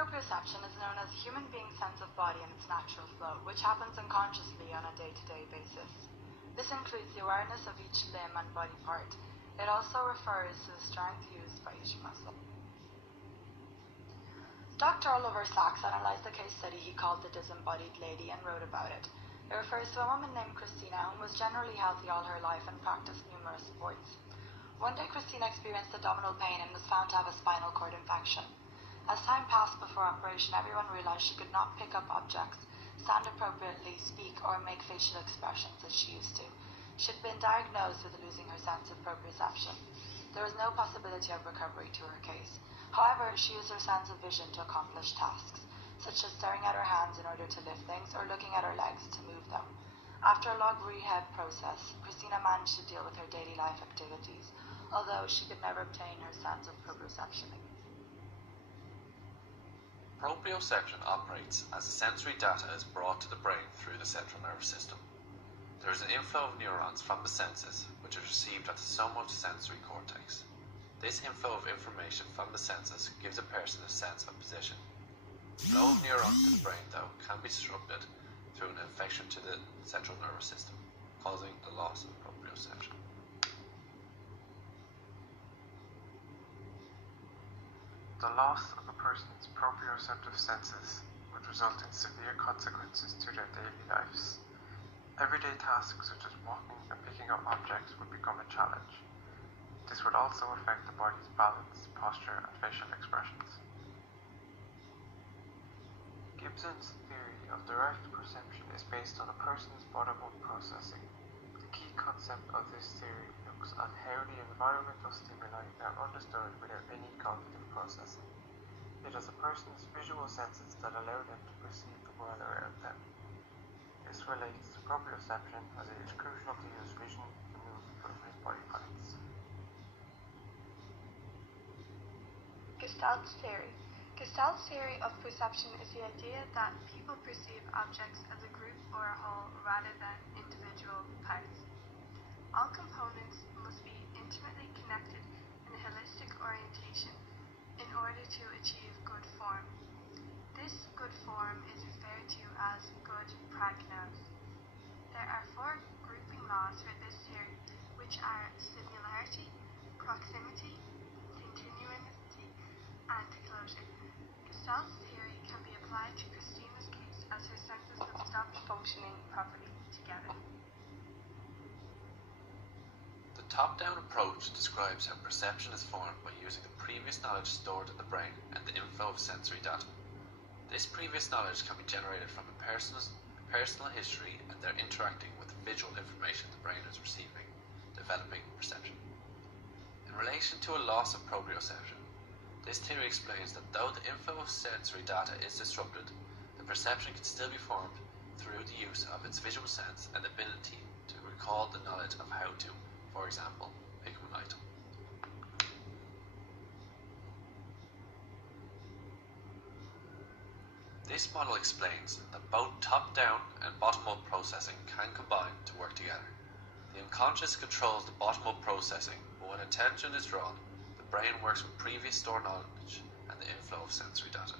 Proprioception is known as a human being's sense of body and its natural flow, which happens unconsciously on a day-to-day basis. This includes the awareness of each limb and body part. It also refers to the strength used by each muscle. Dr. Oliver Sacks analysed a case study he called The Disembodied Lady and wrote about it. It refers to a woman named Christina who was generally healthy all her life and practiced numerous sports. One day Christina experienced abdominal pain and was found to have a spinal cord infection. As time passed before operation, everyone realised she could not pick up objects, stand appropriately, speak, or make facial expressions as she used to. She had been diagnosed with losing her sense of proprioception. There was no possibility of recovery to her case. However, she used her sense of vision to accomplish tasks, such as staring at her hands in order to lift things or looking at her legs to move them. After a long rehab process, Christina managed to deal with her daily life activities, although she could never obtain her sense of proprioception again. Proprioception operates as the sensory data is brought to the brain through the central nervous system. There is an inflow of neurons from the senses, which is received at the somatosensory cortex. This inflow of information from the senses gives a person a sense of position. The flow of neurons to the brain, though, can be disrupted through an infection to the central nervous system, causing a loss of proprioception. The loss of a person's proprioceptive senses would result in severe consequences to their daily lives. Everyday tasks such as walking and picking up objects would become a challenge. This would also affect the body's balance, posture, and facial expressions. Gibson's theory of direct perception is based on a person's bottom-up processing. The key concept of this theory looks at how the environmental stimuli are understood without any cognitive processing. It is a person's visual senses that allow them to perceive the world around them. This relates to proprioception, as it is crucial to use vision to move movement body parts. Gestalt's theory. Gestalt's theory of perception is the idea that people perceive objects as a group or a whole rather than individual parts. All components must be intimately connected in a holistic orientation in order to achieve good form. This good form is referred to as good pragnos. There are 4 grouping laws for this theory, which are similarity, proximity, continuity, and closure. Gestalt's theory can be applied to Christina's case as her senses have stopped functioning properly together. The top-down approach describes how perception is formed by using the previous knowledge stored in the brain and the inflow of sensory data. This previous knowledge can be generated from a personal history and their interacting with the visual information the brain is receiving, developing perception. In relation to a loss of proprioception, this theory explains that though the inflow of sensory data is disrupted, the perception can still be formed through the use of its visual sense and ability to recall the knowledge of how to, for example, pick up an item. This model explains that both top-down and bottom-up processing can combine to work together. The unconscious controls the bottom-up processing, but when attention is drawn, the brain works with previous stored knowledge and the inflow of sensory data.